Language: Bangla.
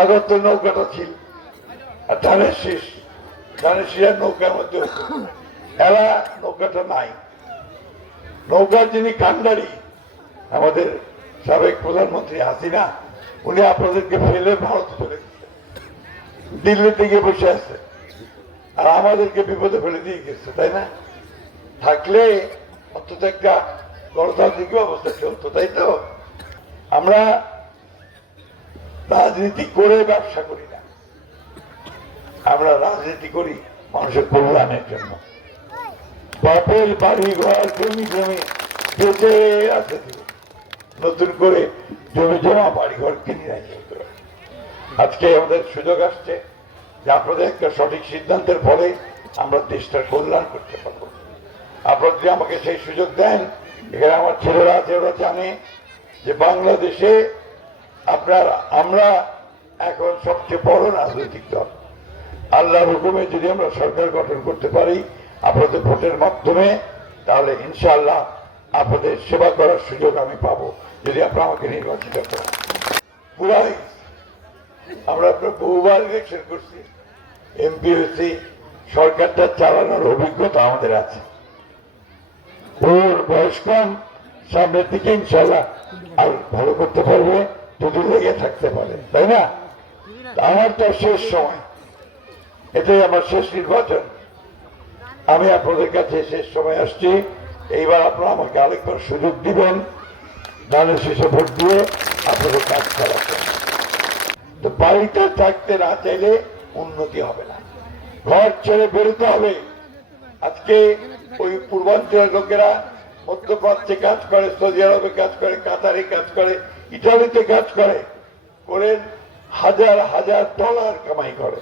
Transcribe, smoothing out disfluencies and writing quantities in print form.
আগত নৌকাটা ছিল আর ধানের শীষ নৌকার মধ্যে হতো। এরা নৌকাটা নাই। নৌকার যিনি কান্ডারি আমাদের সাবেক প্রধানমন্ত্রী হাসিনা, উনি আপনাদেরকে ফেলে ভারত ফেলে দিল্লিতে গিয়ে বসে আছে আর আমাদেরকে বিপদে ফেলে দিয়ে গেছে, তাই না? থাকলে অন্তত একটা গণতান্ত্রিক অবস্থা চলতো, তাই তো? আমরা রাজনীতি করে ব্যবসা করি না, আমরা রাজনীতি করি মানুষের কল্যাণের জন্য। বাপের বাড়ি ঘর জমি বেঁচে আছে, নতুন করে জমি জমা বাড়ি ঘর কিনে রাখে। আজকে আমাদের সুযোগ আসছে যে আপনাদের একটা সঠিক সিদ্ধান্তের ফলে আমরা দেশটার কল্যাণ করতে পারবো। আপনারা যদি আমাকে সেই সুযোগ দেন, এখানে আমার ছেলেরা আছে, ওরা জানে যে বাংলাদেশে আমরা এখন সবচেয়ে বড় রাজনৈতিক দল। আল্লাহর হুকুমে যদি আমরা সরকার গঠন করতে পারি আপনাদের ভোটের মাধ্যমে, তাহলে ইনশাআল্লাহ আপনাদের সেবা করার সুযোগ আমি পাবো যদি আপনারা আমাকে নির্বাচিত করেন। পুরাই আমরা আপনার বহুবার ইলেকশন করছি, এমপি হয়েছি, সরকারটা চালানোর অভিজ্ঞতা আমাদের আছে। ওর বয়স কম, সামনের দিকে ইনশাআল্লাহ আর ভালো করতে পারবে যদি লেগে থাকতে পারে, তাই না? আমার তো শেষ সময়, এটাই আমার শেষ নির্বাচন। আমি আপনাদের কাছে শেষ সময় আসছি। এইবার আপনারা আমাকে আরেকবার সুযোগ দিবেন, ধানের শীষে ভোট দিয়ে আপনাদের কাজ চালাতে। তো বাড়িতে থাকতে না চাইলে উন্নতি হবে না, ঘর ছেড়ে বেরোতে হবে। আজকে ওই পূর্বাঞ্চলের লোকেরা মধ্যপ্রাচ্যে কাজ করে, সৌদি আরবে কাজ করে, কাতারে কাজ করে, ইটালিতে কাজ করে, হাজার হাজার ডলার কামাই করে।